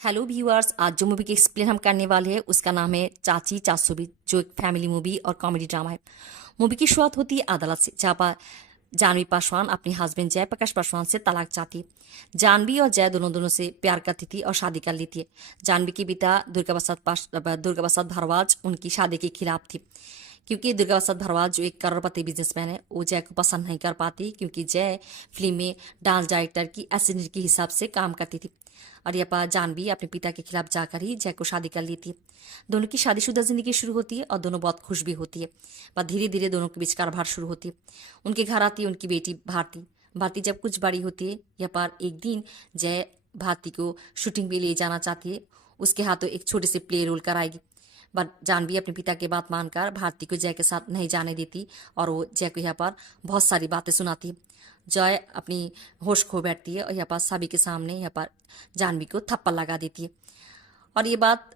Hello viewers, आज जो movie की एक्सप्लेन हम करने वाले हैं उसका नाम है चाची चासुबी, जो एक फैमिली मूवी और कॉमेडी ड्रामा है। मूवी की शुरुआत होती है अदालत से, जहाँ पर जानवी पासवान अपने हस्बैंड जय प्रकाश पासवान से तलाक चाहती है। जानवी और जय दोनों दोनों से प्यार करती थी और शादी कर लेती है। जानवी के पिता दुर्गा प्रसाद भारद्वाज उनकी शादी के खिलाफ थी, क्योंकि दुर्गा प्रसाद भारद्वाज जो एक करोड़पति बिजनेसमैन है, वो जय को पसंद नहीं कर पाती, क्योंकि जय फिल्म में डांस डायरेक्टर की असिस्टेंट के हिसाब से काम करती थी। और यह जानवी अपने पिता के खिलाफ जाकर ही जय को शादी कर लेती है। दोनों की शादीशुदा जिंदगी शुरू होती है और दोनों बहुत खुश भी होती है। पर धीरे धीरे दोनों के बीच कारोबार शुरू होती है। उनके घर आती है उनकी बेटी भारती। भारती जब कुछ बड़ी होती है, यह पर एक दिन जय भारती को शूटिंग पे ले जाना चाहती है। उसके हाथों एक छोटे से प्ले रोल कराएगी, बट जानवी अपने पिता की बात मानकर भारती को जय के साथ नहीं जाने देती और वो जय को यहाँ पर बहुत सारी बातें सुनाती है। जय अपनी होश खो बैठती है और यहाँ पर सभी के सामने यहाँ पर जानवी को थप्पड़ लगा देती है। और ये बात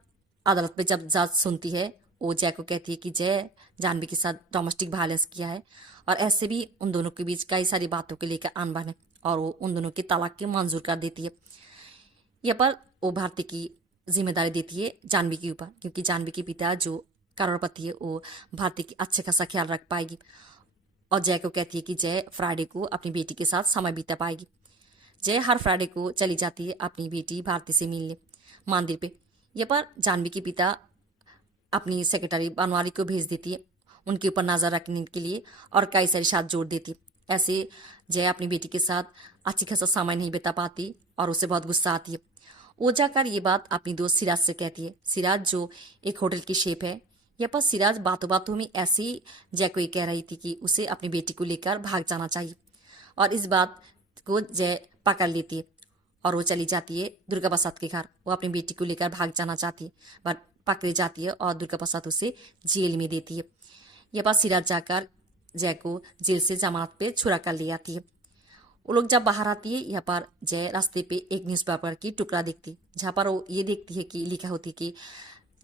अदालत में जब जज सुनती है, वो जय को कहती है कि जय जानवी के साथ डोमेस्टिक वायलेंस किया है और ऐसे भी उन दोनों के बीच कई सारी बातों को लेकर अनबन है, और वो उन दोनों के तलाक के मंजूर कर देती है। यहाँ पर वो भारती की जिम्मेदारी देती है जानवी के ऊपर, क्योंकि जानवी के पिता जो करोड़पति है वो भारती की अच्छे खासा ख्याल रख पाएगी। और जय को कहती है कि जय फ्राइडे को अपनी बेटी के साथ समय बिता पाएगी। जय हर फ्राइडे को चली जाती है अपनी बेटी भारती से मिलने मंदिर पे। यहाँ पर जानवी के पिता अपनी सेक्रेटरी बनवारी को भेज देती है उनके ऊपर नजर रखने के लिए, और कई सारी साथ जोड़ देती है। ऐसे जय अपनी बेटी के साथ अच्छी खासा समय नहीं बिता पाती और उसे बहुत गुस्सा आती है। वो जाकर ये बात अपनी दोस्त सिराज से कहती है। सिराज जो एक होटल की शेफ है। यहाँ पर सिराज बातों बातों में ऐसी जय को ये कह रही थी कि उसे अपनी बेटी को लेकर भाग जाना चाहिए, और इस बात को जय पकड़ लेती है और वो चली जाती है दुर्गा प्रसाद के घर। वो अपनी बेटी को लेकर भाग जाना चाहती है, बट पकड़ी जाती है और दुर्गा प्रसाद उसे जेल में देती है। यह बात सिराज जाकर जय को जेल से जमानत पे छुड़ा कर ले आती है। वो लोग जब बाहर आती है, यहाँ पर जय रास्ते पे एक न्यूज़पेपर की टुकड़ा देखती, जहाँ पर वो ये देखती है कि लिखा होती कि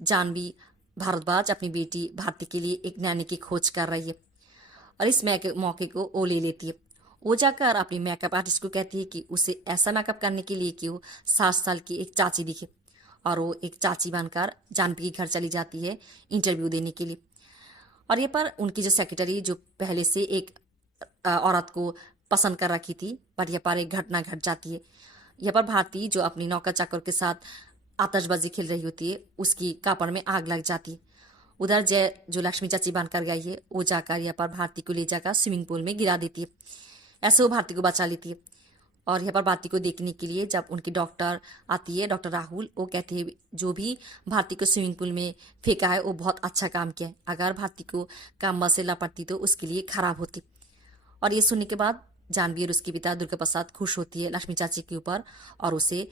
जानवी भारद्वाज अपनी बेटी भारती के लिए एक नैनी की खोज कर रही है, और इस मौके को वो ले लेती है। वो जाकर अपनी मेकअप आर्टिस्ट को कहती है कि उसे ऐसा मेकअप करने के लिए कि वो 60 साल की एक चाची दिखे, और वो एक चाची बनकर जानवी के घर चली जाती है इंटरव्यू देने के लिए। और ये पर उनकी जो सेक्रेटरी जो पहले से एक औरत को पसंद कर रखी थी, पर यह पर एक घटना घट जाती है। यह पर भारती जो अपनी नौकर चाकर के साथ आतशबाजी खेल रही होती है, उसकी कापड़ में आग लग जाती है। उधर जय जो लक्ष्मी चाची बनकर गई है, वो जाकर यहाँ पर भारती को ले जाकर स्विमिंग पूल में गिरा देती है। ऐसे वो भारती को बचा लेती है। और यहाँ पर भारती को देखने के लिए जब उनकी डॉक्टर आती है, डॉक्टर राहुल, वो कहते हैं जो भी भारती को स्विमिंग पूल में फेंका है वो बहुत अच्छा काम किया है, अगर भारती को काम से लापड़ती तो उसके लिए खराब होती। और ये सुनने के बाद जानवी और उसके पिता दुर्गा प्रसाद खुश होती है लक्ष्मी चाची के ऊपर, और उसे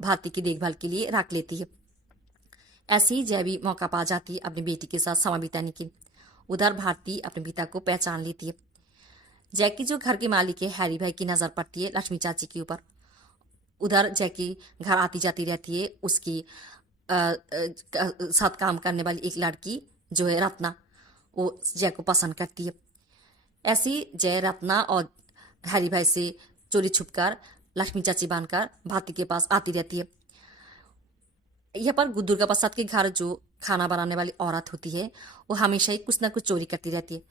भारती की देखभाल के लिए रख लेती है। ऐसे ही जय भी मौका पा जाती है अपनी बेटी के साथ समय बिताने की। उधर भारती अपने पिता को पहचान लेती है। जय की जो घर के मालिक है हैरी भाई की नजर पड़ती है लक्ष्मी चाची के ऊपर। उधर जय की घर आती जाती रहती है उसकी साथ काम करने वाली एक लड़की जो है रत्ना, वो जय को पसंद करती है। ऐसी जय रत्ना और हैरी भाई से चोरी छुपकर लक्ष्मी चाची बनकर भारती के पास आती रहती है। यहाँ पर दुर्गा प्रसाद के घर जो खाना बनाने वाली औरत होती है, वो हमेशा ही कुछ ना कुछ चोरी करती रहती है,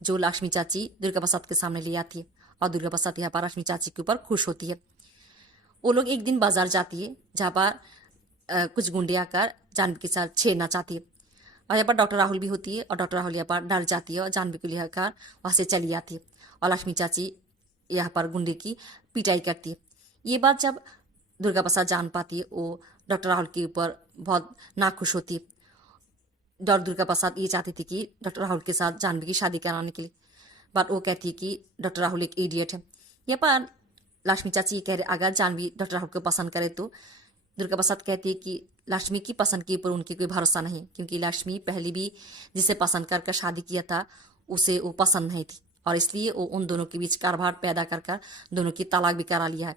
जो लक्ष्मी चाची दुर्गा प्रसाद के सामने ले आती है, और दुर्गा प्रसाद यहाँ पर लक्ष्मी चाची के ऊपर खुश होती है। वो लोग एक दिन बाजार जाती है, जहाँ पर कुछ गुंडे आकर जानवी के साथ छेड़ना चाहती है, और यहाँ पर डॉक्टर राहुल भी होती है, और डॉक्टर राहुल यहाँ पर डर जाती है और जानवी को लेकर वहाँ से चली आती है, और लक्ष्मी चाची यहाँ पर गुंडे की पिटाई करती है। ये बात जब दुर्गा प्रसाद जान पाती है, वो डॉक्टर राहुल के ऊपर बहुत नाखुश होती है। दुर्गा प्रसाद ये चाहती थी कि डॉक्टर राहुल के साथ जानवी की शादी कराने के लिए, बट वो कहती है कि डॉक्टर राहुल एक इडियट है। यहाँ पर लक्ष्मी चाची ये कह रहे अगर जानवी डॉक्टर राहुल को पसंद करे तो दुर्गा प्रसाद कहती है कि लक्ष्मी की पसंद के ऊपर उनकी कोई भरोसा नहीं, क्योंकि लक्ष्मी पहले भी जिसे पसंद कर शादी किया था उसे वो पसंद नहीं थी, और इसलिए वो उन दोनों के बीच कारोबार पैदा कर दोनों की तलाक भी करा लिया है।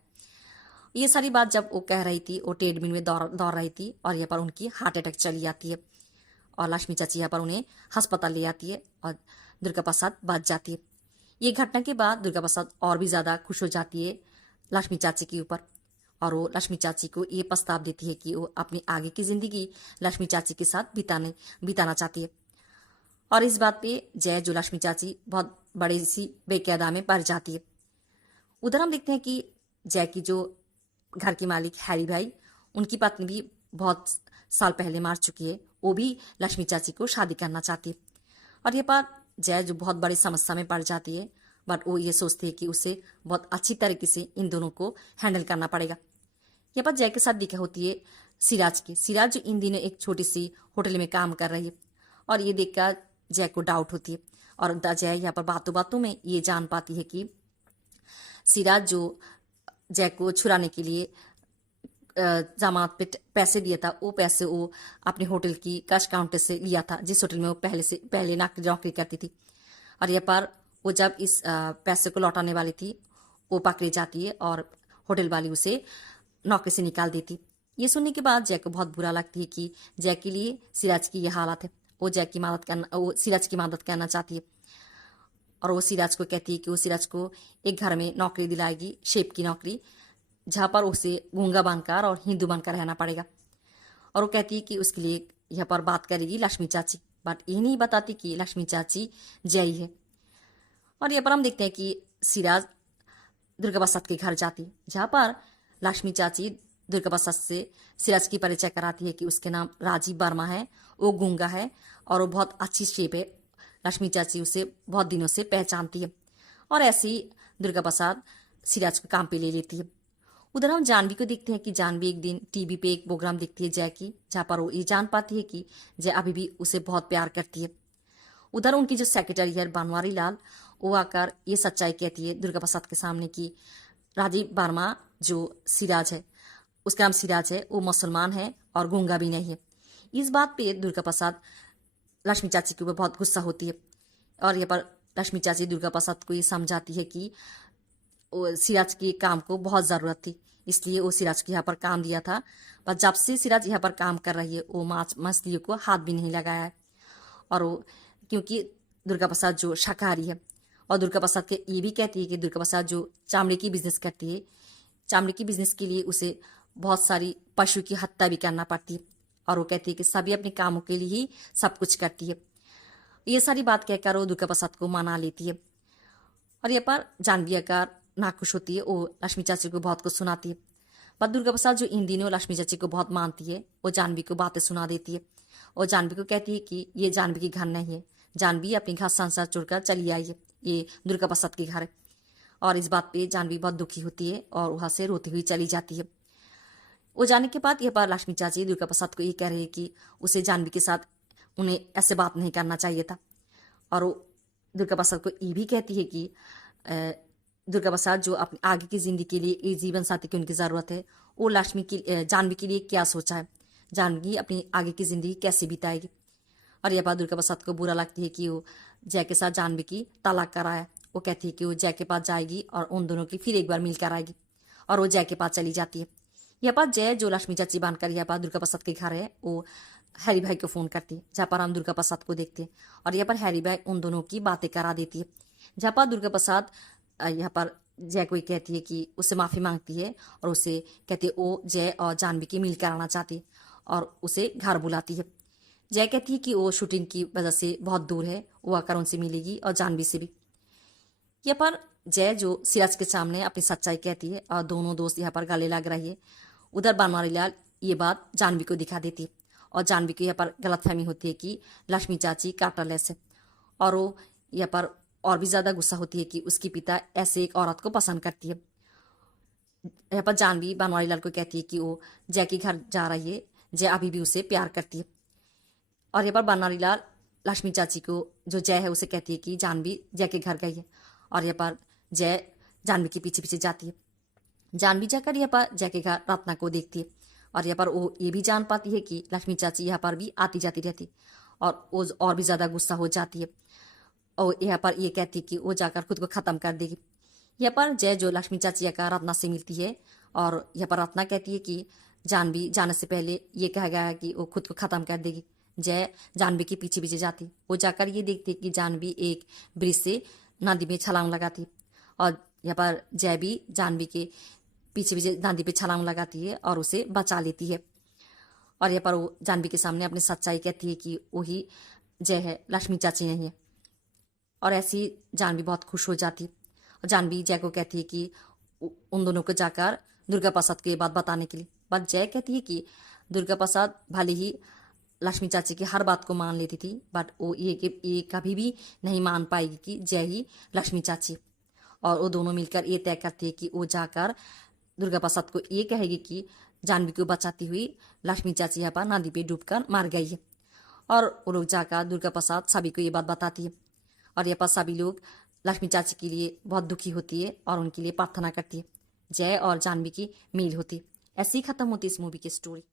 ये सारी बात जब वो कह रही थी, वो ट्रेडमिल में दौड़ रही थी, और यहाँ पर उनकी हार्ट अटैक चली आती है, और लक्ष्मी चाची यहाँ पर उन्हें अस्पताल ले आती है, और दुर्गा प्रसाद बच जाती है। ये घटना के बाद दुर्गा प्रसाद और भी ज़्यादा खुश हो जाती है लक्ष्मी चाची के ऊपर, और वो लक्ष्मी चाची को ये प्रस्ताव देती है कि वो अपनी आगे की जिंदगी लक्ष्मी चाची के साथ बिताना चाहती है। और इस बात पे जय जो लक्ष्मी चाची बहुत बड़ी सी बेक़ायदा में पड़ जाती है। उधर हम देखते हैं कि जय की जो घर के मालिक हैरी भाई, उनकी पत्नी भी बहुत साल पहले मार चुकी है, वो भी लक्ष्मी चाची को शादी करना चाहती है। और ये बात जय जो बहुत बड़ी समस्या में पड़ जाती है, बट वो ये सोचती है कि उसे बहुत अच्छी तरीके से इन दोनों को हैंडल करना पड़ेगा। ये बात जय के साथ दिखा होती है सिराज की। सिराज जो इन दिनों एक छोटी सी होटल में काम कर रही है, और ये देखकर जय को डाउट होती है। और जय यहाँ पर बातों बातों में ये जान पाती है कि सिराज जो जय को छुड़ाने के लिए जमानत पे पैसे दिया था, वो पैसे वो अपने होटल की कैश काउंटर से लिया था, जिस होटल में वो पहले नौकरी करती थी। और यह पर वो जब इस पैसे को लौटाने वाली थी, वो पकड़ी जाती है और होटल वाली उसे नौकरी से निकाल देती। ये सुनने के बाद जय को बहुत बुरा लगती है कि जय के लिए सिराज की यह हालत है। वो सिराज की मदद करना चाहती है, और वो सिराज को कहती है कि वो सिराज को एक घर में नौकरी दिलाएगी, शेफ की नौकरी, जहाँ पर उसे गूंगा बनकर और हिंदू बनकर रहना पड़ेगा। और वो कहती है कि उसके लिए यहाँ पर बात करेगी लक्ष्मी चाची, बट ये नहीं बताती कि लक्ष्मी चाची जय है। और यहाँ पर हम देखते हैं कि सिराज दुर्गा प्रसाद के घर जाती है, जहाँ पर लक्ष्मी चाची दुर्गा प्रसाद से सिराज की परिचय कराती है कि उसके नाम राजीव वर्मा है, वो गूंगा है और वो बहुत अच्छी शेप है। लक्ष्मी चाची उसे बहुत दिनों से पहचानती है, और ऐसे ही दुर्गा प्रसाद सिराज को काम पे ले लेती है। उधर हम जानवी को देखते हैं कि जानवी एक दिन टीवी पे एक प्रोग्राम देखती है जय की, जहाँ पर वो ये जान पाती है कि जय अभी भी उसे बहुत प्यार करती है। उधर उनकी जो सेक्रेटरी है बनवारी लाल, वो आकर ये सच्चाई कहती है दुर्गा प्रसाद के सामने कि राजीव वर्मा जो सिराज है, उसका नाम सिराज है, वो मुसलमान है और गूंगा भी नहीं है। इस बात पे दुर्गा प्रसाद लक्ष्मी चाची के ऊपर बहुत गुस्सा होती है, और यहाँ पर लक्ष्मी चाची दुर्गा प्रसाद को ये समझाती है कि सिराज के काम को बहुत ज़रूरत थी, इसलिए वो सिराज को यहाँ पर काम दिया था। पर जब से सिराज यहाँ पर काम कर रही है, वो मांस मछलियों को हाथ भी नहीं लगाया है। और वो क्योंकि दुर्गा प्रसाद जो शाकाहारी है, और दुर्गा प्रसाद के ये भी कहती है कि दुर्गा प्रसाद जो चामड़े की बिजनेस करती है, चामड़े की बिजनेस के लिए उसे बहुत सारी पशु की हत्या भी करना पड़ती है, और वो कहती है कि सभी अपने कामों के लिए ही सब कुछ करती है। ये सारी बात कहकर वो दुर्गा प्रसाद को मना लेती है। और यहाँ पर जानवी आकर नाखुश होती है, वो लक्ष्मी चाची को बहुत कुछ सुनाती है। पर दुर्गा प्रसाद जो इन दिनों लक्ष्मी चाची को बहुत मानती है, वो जानवी को बातें सुना देती है, और जानवी को कहती है कि ये जानवी की घर नहीं है, जानवी अपनी घर संसार छोड़कर चली आई है, ये दुर्गा प्रसाद की घर है। और इस बात पे जानवी बहुत दुखी होती है और वहाँ से रोती हुई चली जाती है। वो जाने के बाद यह पर लक्ष्मी चाची दुर्गा प्रसाद को ये कह रही है कि उसे जानवी के साथ उन्हें ऐसे बात नहीं करना चाहिए था। और वो दुर्गा प्रसाद को ये भी कहती है कि दुर्गा प्रसाद जो अपनी आगे की जिंदगी के लिए एक जीवन साथी की उनकी ज़रूरत है, वो जानवी के लिए क्या सोचा है, जानवी अपनी आगे की ज़िंदगी कैसे बिताएगी। और यह बात दुर्गा प्रसाद को बुरा लगती है कि वो जय के साथ जानवी की तलाक कराया। वो कहती है कि वो जय के पास जाएगी और उन दोनों की फिर एक बार मिलकर आएगी, और वो जय के पास चली जाती है। यह बात जय जो लक्ष्मी चाची बनकर यह बात दुर्गा प्रसाद के घर है, वो हैरी भाई को फ़ोन करती है, जहाँ पर हम दुर्गा प्रसाद को देखते हैं। और यहाँ पर हैरी भाई उन दोनों की बातें करा देती है, जहाँ पर दुर्गा प्रसाद यहाँ पर जय को कहती है कि उससे माफ़ी मांगती है, और उसे कहती है वो जय और जानवी की मिलकर आना चाहती है, और उसे घर बुलाती है। जय कहती है कि वो शूटिंग की वजह से बहुत दूर है, वो आकर उनसे मिलेगी और जानवी से भी। यहाँ पर जय जो सिराज के सामने अपनी सच्चाई कहती है, और दोनों दोस्त यहाँ पर गले लग रही है। उधर बनवारी लाल ये बात जानवी को दिखा देती है, और जानवी को यहाँ पर गलतफहमी होती है कि लक्ष्मी चाची काटरलेस है, और वो यहाँ पर और भी ज़्यादा गुस्सा होती है कि उसकी पिता ऐसे एक औरत को पसंद करती है। यहाँ पर जानवी बनवारी लाल को कहती है कि वो जय के घर जा रही है, जय अभी भी उसे प्यार करती है। और यहाँ पर बनवारी लाल लक्ष्मी चाची को जो जय है उसे कहती है कि जानवी जय के घर गई है, और यहाँ पर जय जानवी के पीछे पीछे जाती है। जानवी जाकर यहाँ पर जय के घर रत्ना को देखती है, और यहाँ पर वो ये भी जान पाती है कि लक्ष्मी चाची यहाँ पर भी आती जाती रहती, और वो और भी ज़्यादा गुस्सा हो जाती है, और यहाँ पर ये कहती है कि वो जाकर खुद को ख़त्म कर देगी। यहाँ पर जय जो लक्ष्मी चाची आकर रत्ना से मिलती है, और यहाँ पर रत्ना कहती है कि जानवी जाने से पहले ये कहा गया है कि वो खुद को ख़त्म कर देगी। जय जानवी के पीछे पीछे जाती, वो जाकर ये देखती कि जानवी एक ब्रिज से नदी में छलांग लगाती, और यहाँ पर जय भी जानवी के पीछे पीछे नदी पे छलांग लगाती है और उसे बचा लेती है। और यहाँ पर वो जानवी के सामने अपनी सच्चाई कहती है कि वही जय है, लक्ष्मी चाची नहीं है। और ऐसी जानवी बहुत खुश हो जाती और जानवी जय को कहती है कि उन दोनों को जाकर दुर्गा प्रसाद को ये बात बताने के लिए। बट जय कहती है कि दुर्गा प्रसाद भले ही लक्ष्मी चाची की हर बात को मान लेती थी, बट वो ये कभी भी नहीं मान पाएगी कि जय ही लक्ष्मी चाची। और वो दोनों मिलकर ये तय करती है कि वो जाकर दुर्गा प्रसाद को ये कहेगी कि जानवी को बचाती हुई लक्ष्मी चाची यहाँ पर नदी पे डूबकर मार गई है। और वो लोग जाकर दुर्गा प्रसाद सभी को ये बात बताती है। और यहाँ पर सभी लोग लक्ष्मी चाची के लिए बहुत दुखी होती है और उनके लिए प्रार्थना करती है। जय और जानवी की मील होती है। ऐसे ही खत्म होती है इस मूवी की स्टोरी।